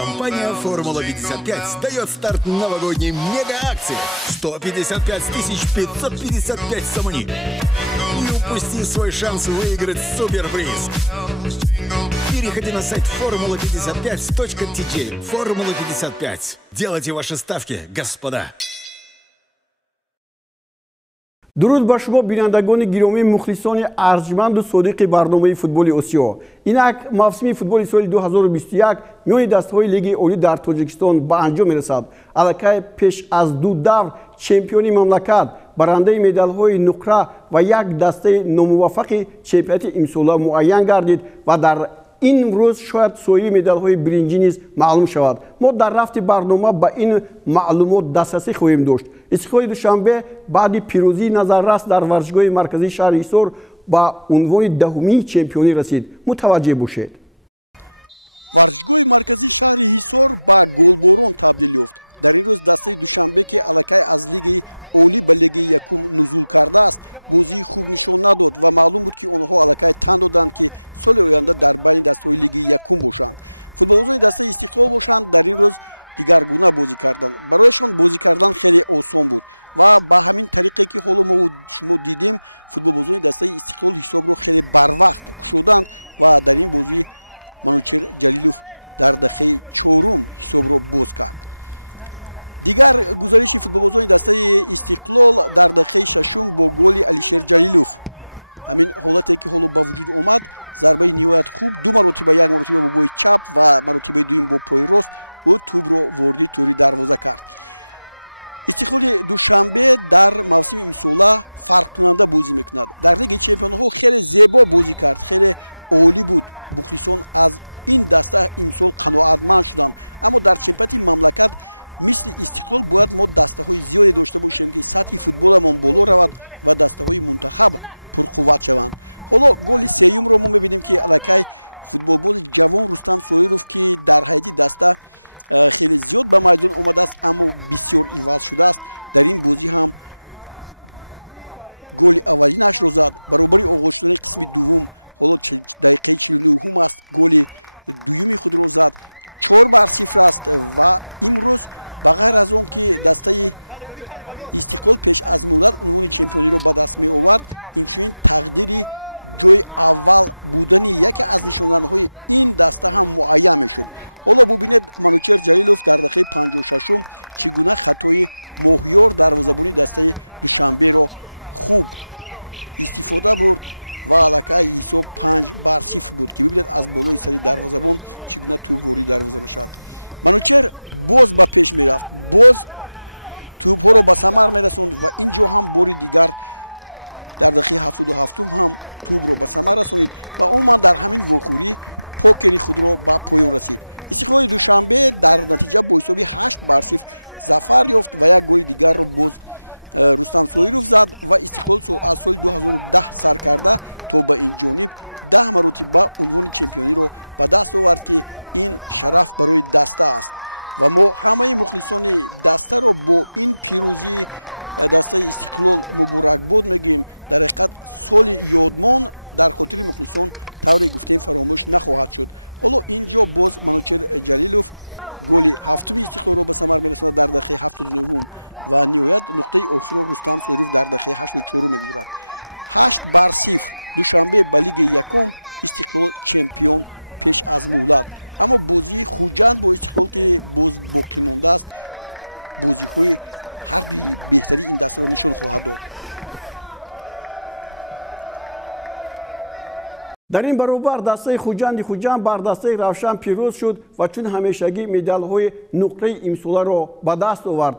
Компания «Формула-55» дает старт новогодней мега-акции. 155 555 сомни. Не упусти свой шанс выиграть суперприз. Переходи на сайт formula55.tj. Формула-55. Делайте ваши ставки, господа. درود با شما بینندگان گرامی مخلصان ارجمند و صادق برنامه فوتبال آسیا. اینک موسم فوتبال سال 2021 میان دسته‌های لیگ عالی در تاجیکستان به انجام میرسد. الکی پیش از دو دور چمپیونی مملکت، برنده مدال‌های نقره و یک دسته ناموفق چمپیونات امسال معین گردید و در این روز شاید صاحب مدال‌های برنجی نیز معلوم شود. ما در رفت برنامه به این معلومات دسترسی خواهیم داشت. استقلال دوشنبه بعد پیروزی نظررس در ورزشگاه مرکزی شهر حصار با عنوان دهمی چمپیونی رسید. متوجه باشید. ورزشگاه مرکزی شهر حصار با گلباران تبدیل یافت. در این روز دسته دوشنبه که الکی از لیگ عالی به لیگ یکم نزول کرده است، بازی خوب نشان نداد و معلوم بود که آنها الکی تن دادند که سال آینده در بین دسته‌های لیگ یکم باشند. فوتبالبازان دسته استقلال باشند در این روز دیگرگونه بازی کردند. برایشان بازی کردن خیلی آسان بود و با همین طریقی که حالا ما شما دیدیم فوتبالبازان دسته استقلال حساب رو خیلی بروقت کشودند و در این بازی منوچهر جلیلوف در دقیقه 4 حساب رو باز کرد. دیگر گزارش فوتبالبازان دسته استقلال در دقیقه 6 با گل علیشیر جلیلوف، همین حالتی که حالا با وجود آمد، ضربه نهایت خوب، دو مرتبه، یک مرتبه با پای چپ و مرتبه دوم با پای راست او توپ رو وردی توری دروازه کرد. استقلال دوشنبه در موسم امسال فرق کننده بازی میکند. در لیگ چمپیونها خیلی زیبا بازی کرد، خیلی عالی بود. مخلصان از این دسته امسال قناعتمند شدند، اما در چمپیونات مملکت مثل استقلال باید ما دسته های زیادی داشته باشیم که سطح فوتبالمون بالا رود و دسته های منتخب پرقوت شوند. حالا گل سوم رو ما میبینیم که الکی فوتبالباز جوان رستم سویروف که در حیاتی دسته خیلی زیاد به میدان آمده است اما بسیار عوض شده است، در این بازی هم گل اولینش را زد. برابر آغاز شدن قسم دوم، حالا دقیقه 49 است، گل دومی خود را زد. 4-0 است و امروز بغیر از اون که دسته استقلال پیش از مدت عنوان چمپیونی رو به دست می آورد، اینچنین تقدیری جای اول بودن یکی از نشانه‌های این دسته هم معین میشد. حالا ببینید منوچهر جلیلوف در دقیقه 56 چگونه خطای ماهیار دروازه‌بانی دسته دوشنبه را خوب استفاده برد و الکی حساب 5-0 بود که ببینید از بالای سری دروازه‌بان چگونه توپ وارد دروازه میشد. منوچهر باز به پیش میرفت، باز توپ‌ها را به ثمر میرسوند و اینجا هم بار دیگر در دقیقه 77 هم توپ را به ثمر رسانید و عموما در همین واکوری پوکری خود را به پایان رسید. استقلال دوشنبه در نتیجه با حساب 8-0 ظفر یافت و یک گل دیگر را باز رستم سویروف زد و استقلال از سال 2010 سر کرده تا به این جانب 10 مرتبه عنوان چمپیونی را به دست آورد که این شرف برای دسته است و ما همه مخلصان دسته را با این پیروزی دسته استقلال مبارکباد میگیم. در حقیقت سال یادمان در خاطر مخلصان طوری گفتیم فراموش نخواهد شد. حالا اینجا باز منوچهر جلیلوف گل هفتم استقلال را به ثمر میرساند در دقیقه 79 و نهایت نقطه آخر رستم سویروف در دقیقه 84 میگذارد. 8-0 دوشنبه به لیگ یکم استقلال چمپیون پیش از مهلت. اما بازی خوجند با استقلال که باز باقی مانده است، بازی های هر دوی بهتری این دسته را نشان خواهد داد. در این برابر دسته خوجند بر دسته روشن پیروز شد و چون همیشگی مدال های نقره امسال را به دست آورد.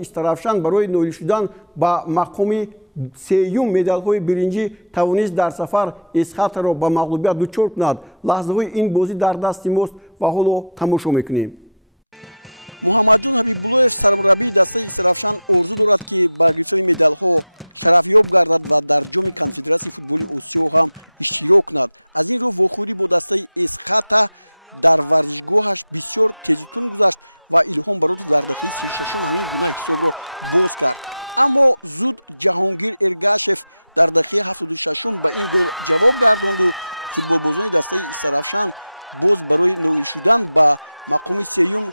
استاravشان برای نویل شدن با مقام سیوم مدال های برنجی توانست در سفر اسخط را به مغلوبیت دچار کند. لحظه های این بازی در دست ماست و حالا تماشا میکنیم. محمدجان حبیب‌الله‌اف سرمربی دسته استاravشان آرزو دارد که با گرفتن مدال ها شرفیاب گردد و در جام کنفدراسیون فوتبال آسیا هم اشتراک کند. از این رو واخوری با دسته اسخط در ورزشگاهش بسیار تیزتون گذشت و الهام برات در دقیقه 36 همین گونه حساب را باز کرد. اما زود جهانگیر ارگاشف در دقیقه 76 به این گل جواب گرداند و فوتبالبازان دسته استاravشان باز برای نویل شدن با мақоми сеюм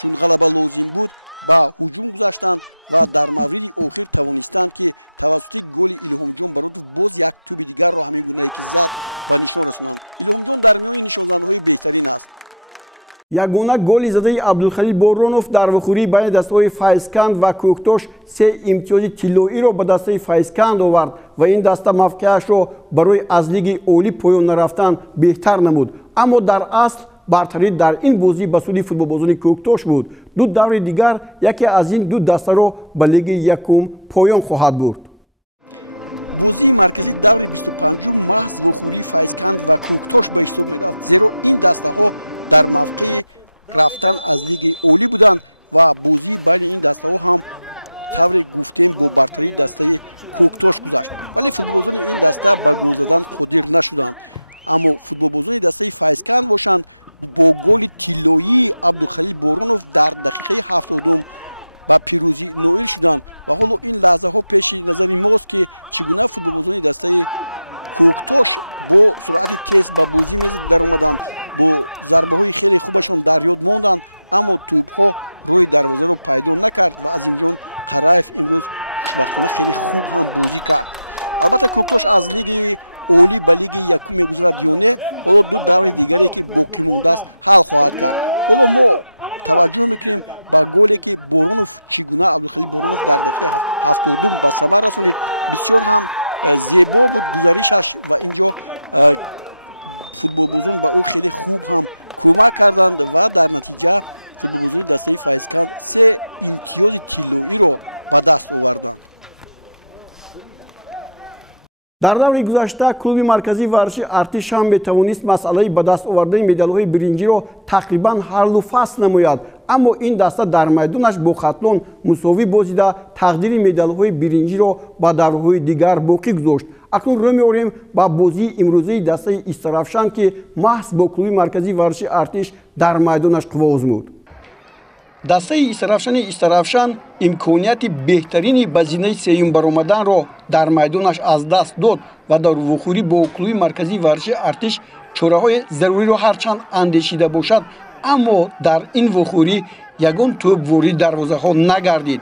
чун ғалаба лозим буд ба ҳуҷум гузаштанд ва дар мавриди охир тавонистанд ки тавассути голи Илҳомҷон Баротов боз як тӯби дигарро ҳамин гунае ки зад ба нишон расонанд. Илҳомҷон дар миёни нишонзанҳои беҳтарин аст. Ягона голи задаи Абдулхалил Боронов дар вухӯрии байни дастаҳои Файзканд ва Кӯктош се имтиёзи тиллоиро ба дастаи Файзканд овард ва ин даста мавқеашро барои аз лиги олӣ поён нарафтан беҳтар намуд. Аммо дар асл бартарӣ дар ин бозӣ ба суди футболбозони Кӯктош буд. Ду даври дигар яке аз ин ду дастаро ба лиги якум поён хоҳад бурд. бозии марказӣ даври 25 маҳз вухӯрии Файзканд ва Кӯктош ба ҳисоб мерафт, зеро ин дастаҳо дар мавқеи рафтан аз лиги олӣ буданд ва бозии байни ин дастаҳо ҳам тавре гуфтем бо бартарии дастаи Кӯктош гузашт. Вале футболбозони ин даста ба гол задан қодир нашуданд. Аммо футболбозони дастаи Файзканд бошанд бо голи тиллоии Абдулхалил Боронов дар дақиқаи 70 ба пирӯзӣ ноил шуданд ва ҳоло ин лаҳзаҳо пеши назари мост ки чӣ гуна футболбозони дастаи Кӯктош бо суръати тез ба бозӣ даромаданд, бо зарбаҳои хеле хубашон дар ёд монданд, аммо тӯбҳо роҳи дарвозаро пайдо накард ва Азимҷон Қараев имрӯз хушбахтона хеле хуб ҳам бозӣ кард. Албатта Кӯктош аз лиги олӣ ба лиги якум мегузарад ё не, ҳоло ду даври дигаре ки боқӣ мондааст ҳал хоҳад кард. Ҳоло мо таваҷҷӯҳ мекунем ба голе ки Боронов чӣ гуна Абдулхалил Боронов дар дақиқаи 70 ба самар расонид. Бисёр ҳам зебо буд гузаришаш ва инҷо футболбозон ба ӯ хеле хуб ҳам кӯмак карданд ва дар натиҷа футболбозони дастаи Файзканд се имтиёзи тиллоиро ба даст оварданд. дар даври гузашта клуби марказии варзиши артиш ҳам метавонист масъалаи ба даст овардани медалҳои биринҷиро тақрибан ҳаллу фасл намояд, аммо ин даста дар майдонаш бо Хатлон мусовӣ бозида тақдири медалҳои биринҷиро ба давраҳои дигар боқӣ гузошт. акнун рӯ меорем ба бозии имрӯзаи дастаи Истаравшан ки маҳз бо клуби марказии варзиши артиш дар майдонаш қувва озмуд. дастаи Истаравшан имконияти беҳтарини ба зинаи сеюм баромаданро дар майдонаш аз даст дод ва дар вухӯрӣ бо клуби марказии варзиши артиш чораҳои заруриро ҳарчанд андешида бошад, аммо дар ин вухӯрӣ ягон тӯб ворид дарвозаҳо нагардид.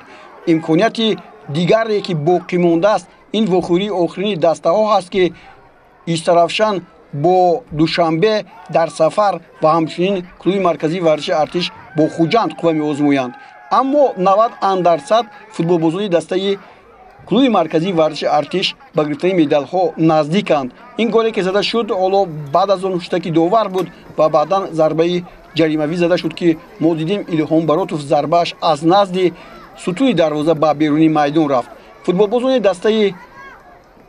имконияти дигаре ки боқӣ мондааст ин вухӯрии охирини дастаҳо ҳаст ки Истаравшан бо Душанбе дар сафар ва ҳамчунин клуби марказии варзиши артиш бо Хуҷанд қувва меозмоянд. Аммо 90% футболбозони дастаи клуби марказии варзиши артиш ба гирифтани медалҳо наздиканд. Ин голе ки зада шуд, ҳоло баъд аз он хуштаки довар буд ва баъдан зарбаи ҷаримавӣ зада шуд ки мо дидем Илҳом Баротов зарбааш аз назди сутуни дарвоза ба беруни майдон рафт. футболбозони дастаи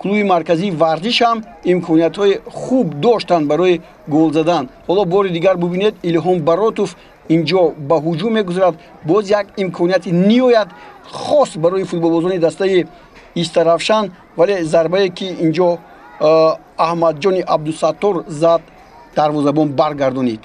клуби марказии варзиш ҳам имкониятҳои хуб доштанд барои гол задан. ҳоло бори дигар бубинед Илҳом Баротов инҷо ба ҳуҷум мегузарад, боз як имконияти ниҳоят хос барои футболбозони дастаи Истаравшан, вале зарбае ки инҷо Аҳмадҷони Абдусаттор зад дарвозабон баргардонид.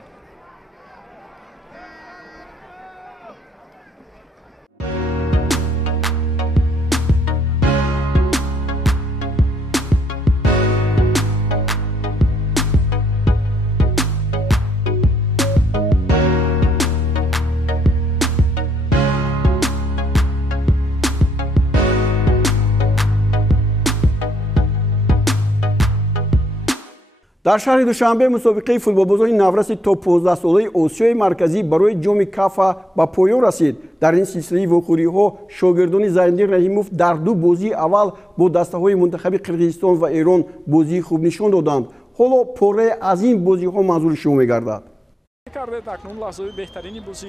дар шаҳри Душанбе мусобиқаи футболбозони навраси то 15 солаи Осиёи марказӣ барои Ҷоми КАФА ба поён расид. дар ин силсилаи вохӯриҳо шогирдони Зайниддин Раҳимов дар ду бозии аввал бо дастаҳои мунтахаби Қирғизистон ва Эрон бозии хуб нишон доданд. ҳоло порае аз ин бозиҳо манзури шумо мегардад.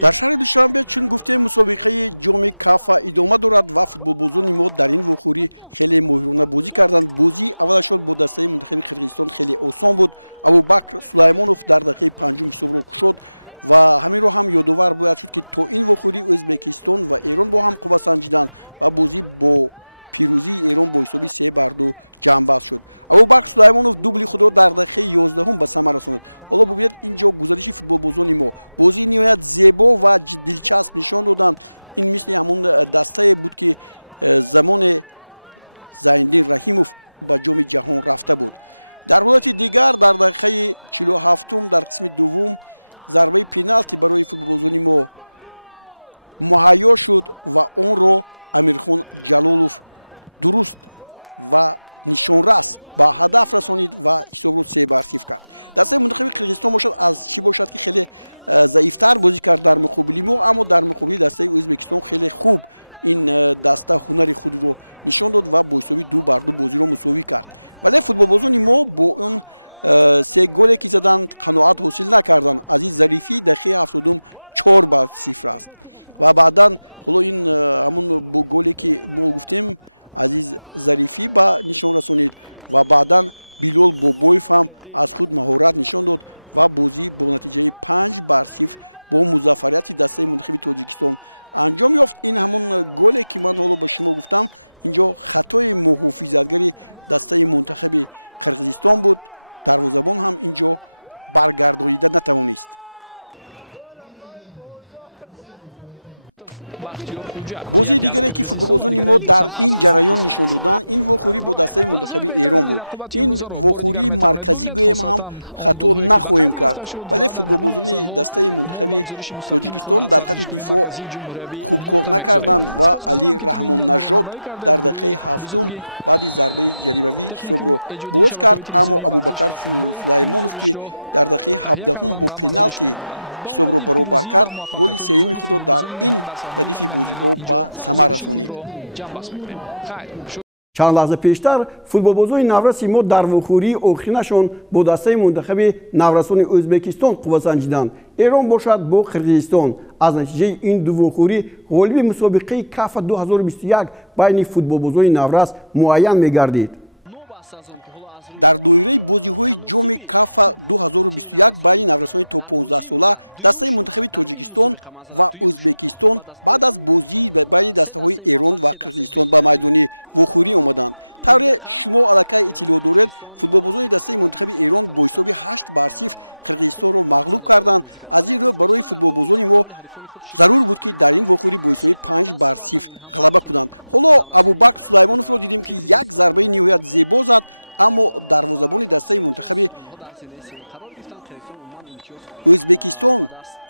дар шаҳри Душанбе чун гуфтем мусобиқаи Ҷоми КАФА идома дорад ва футболбозони мо дар ин вухӯрӣ хеле моҳирона бозӣ карданд. бозии аввалашон бо дастаи мунтахаби Қирғизистон хеле осон буд. Абубакр Сулаймонов дар дақиқаи 5 ҳисобро кушод ва ҳаминро ҳам ёдовар бояд шуд ки то ин вухӯрӣ Ӯзбекистон ва Эрон бо ҳам қувва санҷиданд ва бозӣ бо пирӯзии Эрон бо ҳисоби 3-2 ҷамъбаст шуд. Абубакр Сулаймонов дубли худро дар дақиқаи 11 ба самар расонид. ҳоло бубинед инҷо гузариши футболбозони мо бозии ниҳоят зебо ва дилчасп нишон доданд. ин мисли ҳамон дастае буд ки замоне Зайниддин Раҳимов ба ҷоми ҷаҳон рафта буд. дар ҳолати дигар дар дақиқаи 47 дар қисми дуввум зарбаи пеналти барои футболбозони мо муҳайё шуд ва онро Амирхон Ҷалолов дуруст ва нишонрас ба ҳадаф расонид ва ҳисобро 3-0 кард. Дастаи мунтахаби Қирғизистон бошад аз чӣ бошад ки хеле заифтар бозӣ кард дар муқобили мо, аммо дар муқобили Дастаи Ӯзбекистон хеле хуб ин даста ҳунари худро нишон дод ва бо ҳисоби 2-2 бозиро мусовӣ кард. Вале футболбозони мо бо он 3 голе ки заданд қаноат ҳосил накарданд. Азиз Зарифи дақиқаи 70 4-0 аст. Ва баъдан ҳоло ин ҳамон бо голе ки мо гуфтем Азиз Зарифи ба нишон расонид ва баъдан Билол Бобоев ҳам аз худ маҳорат нишон дод ва бозӣ бо натиҷаи 5-0 бо музаффарияти Дастаи мунтахаби Тоҷикистон анҷом ёфт. Ин ҳамон голе ки ман ҳоло ба шумо гуфтам, инҷо хатои муҳофизатгари Дастаи мунтахаби Қирғизистон буд. Дарвозабон ҳам инҷо баргардонида натавонист. бозии дигаре ки футболбозони мо дар ин ҷараён нишон доданд, ин вохӯрӣ бо Дастаи мунтахаби Эрон буд. Ин вохӯрии марказӣ гӯем ҳам хато нахоҳем кард. Вале футболбозони Дастаи мунтахаби Тоҷикистон дар хати дифоъ хуб кор накарданд ва Али Раҳмоннажод дар дақиқаи 7 баъди зарбаи ҷаримавӣ ҳисобро боз кард, аммо Абубакар Сулаймонов ки дар дақиқаи 17 бо пеналти ҳисобро баробар кард, голи сеюми худро дар ин радифи бозиҳо ба самар расонид. чанд лаҳза пештар футболбозони навраси мо дар вохӯрии охиринашон бо Дастаи мунтахаби наврасони Ӯзбекистон қувват санҷиданд. Эрон бошад бо Қирғизистон. аз натиҷаи ин ду вохӯрӣ ғолиби мусобиқаи КАФА 2021 байни футболбозони наврас муайян мегардид. дар доираи бозиҳои ҷоми КАФА 2021 байни наврасони то 15 сола Дастаи мунтахаби Тоҷикистон ва Ӯзбекистон баъд аз бозии байни дастаҳои Эрон ва Қирғизистон ба майдони вохӯрӣ омаданд. тавре шумо аллакай иттилоъ доред, футболбозони Дастаи мунтахаби Эрон бо ҳисоби 8-0 Қирғизистонро мағлуб карданд. аз ин рӯ барои футболбозони мо зарур буд ки дар ин вохӯрӣ бо ҳисоби 5-0 ғалаба кунанд. ҳоло Абубакр Сулаймоновро дидем ки як зарбаи ниҳоят зебо зад, аммо дарвозабони Дастаи мунтахаби Ӯзбекистон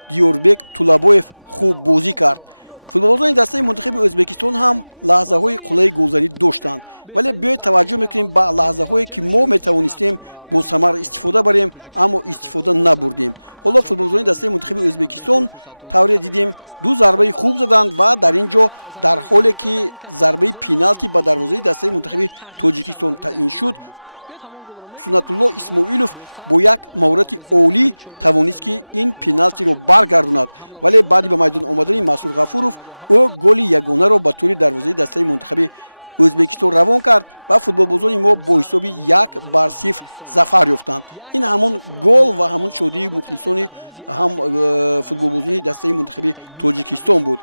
Диёрбек Тулабоев хуб бозӣ кард. футболбозони Дастаи мунтахаби Ӯзбекистон ҳам лаҳзаҳои қулаи голзанӣ доштанд, вале биёед таваҷҷӯҳ мекунем ба лаҳзаҳое ки мо метавонистем бо самар истифода барем, аммо истифода набурдем. ҳоло футболбозони Дастаи мунтахаби Ӯзбекистон тавре дидем ду зарбаи хуб заданд ва дар ин ҷо дар ҳоле ки зарбаи пеналти ба дарвозаи Дастаи мунтахаби Тоҷикистон таъин шуд, Сунатулло Исмоилов бо як маҳорати олӣ тавонист ки ин пеналтиро баргардонад, вале баъди ба майдон омадани Масур Ғафуров ӯ голи ягонаро ба тӯри дарвозаи Дастаи мунтахаби Ӯзбекистон равон кард ва футболбозони мо бо ҳисоби 1-0 зафар ёфтанд. ин ҳамон гол ва ҳамон шодии мухлисони ҳам футболбозони Дастаи мунтахаби Тоҷикистон буд.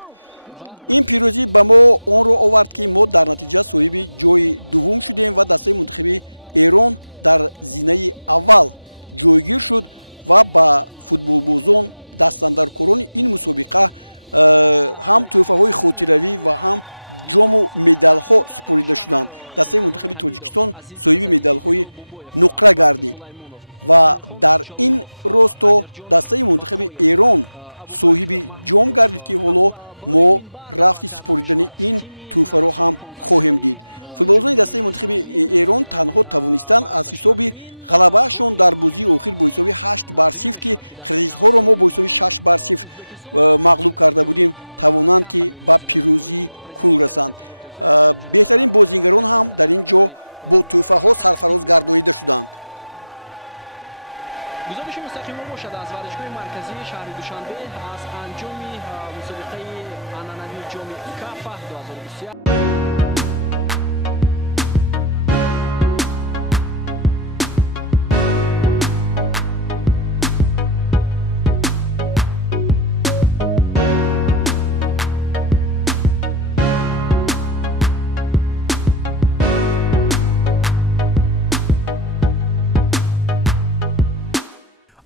ин пирӯзӣ ба мо онро овард ки мо дар натиҷа соҳиби ҷои дуввум шудем ва Дастаи мунтахаби Эрон дар зинаи аввал ҷойгир шуд ва ба футболбозон дастандаркорони ин мусобиқа ҳам тӯҳфаҳои хотиравӣ ва ҳам ҷому медалҳо супорида шуданд. Дастаи мунтахаби Тоҷикистон соҳиби медалҳои нуқра гардид ва дар ин росто Дастаи мунтахаби Эрон соҳиби ҷом гардид ки ҳоло мо рафти супоридани ин тӯҳфаро ҳам хоҳем дид. футболбозони Дастаи мунтахаби Эрон танҳо тавонистанд аз ҳисоби ғалабаашон дар бозии охир бо ҳисоби 8-0 ки қирғизҳоро мо бо ҳисоби 6-0 мағлуб карда будем, тавонанд ки ба пирӯзӣ кул расанд. беҳтарин бозингарон ҳам дар ин ҷо бо тӯҳфаҳо сарфароз гардонида шуданд. гузориши мустақимо бошад аз варзишгоҳи марказии шаҳри Душанбе аз анҷоми мусобиқаи анъанавии ҷоми КАФА 2021.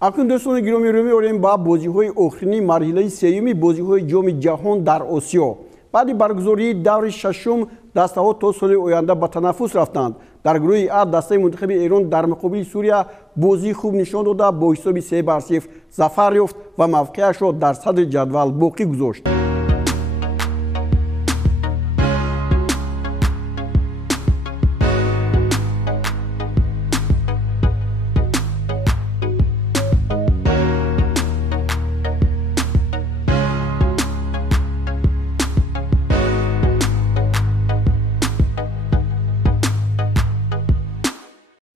акун дӯстони гиромӣ рӯ меорем ба бозиҳои охирини марҳилаи сеюми бозиҳои ҷоми ҷаҳон дар Осиё. بعد برگزاری دور ششم دسته‌ها تا سال آینده به تنفس رفتند. در گروه ا دستای مونتخب ایران در مقابل سوریه بازی خوب نشان داده با حساب 3-0 ظفر یافت و موقعش را در صدر جدول باقی گذاشت.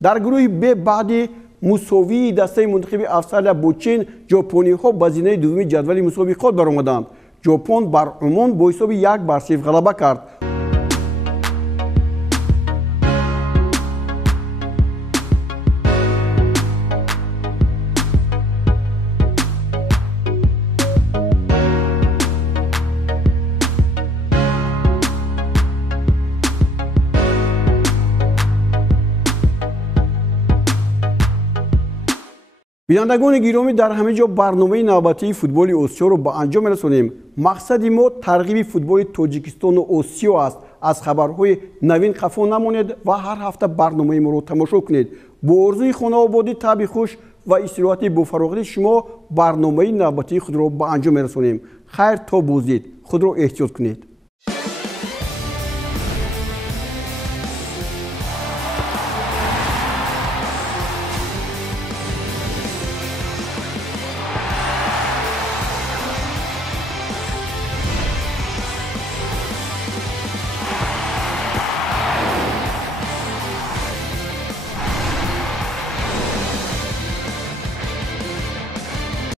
در گروه ب بعد مساوی دسته منتخب افسر با چین، ژاپنی ها به زینه دوم جدول مسابقات برآمدند. ژاپن بر عمان با حساب 1-0 غلبه کرد. بینندگان گرامی، در همه جا برنامه نوبتی فوتبال آسیا رو به انجام رسانیم. مقصد ما ترغیب فوتبال تاجیکستان و آسیا است. از خبرهای نوین خفا نمانید و هر هفته برنامه ما رو تماشا کنید. با آرزوی خانه آبادی، طبع خوش و استراحت با فراغت شما برنامه نوبتی خود رو به انجام رسانیم. خیر تا بازدید. خود رو احتیاط کنید.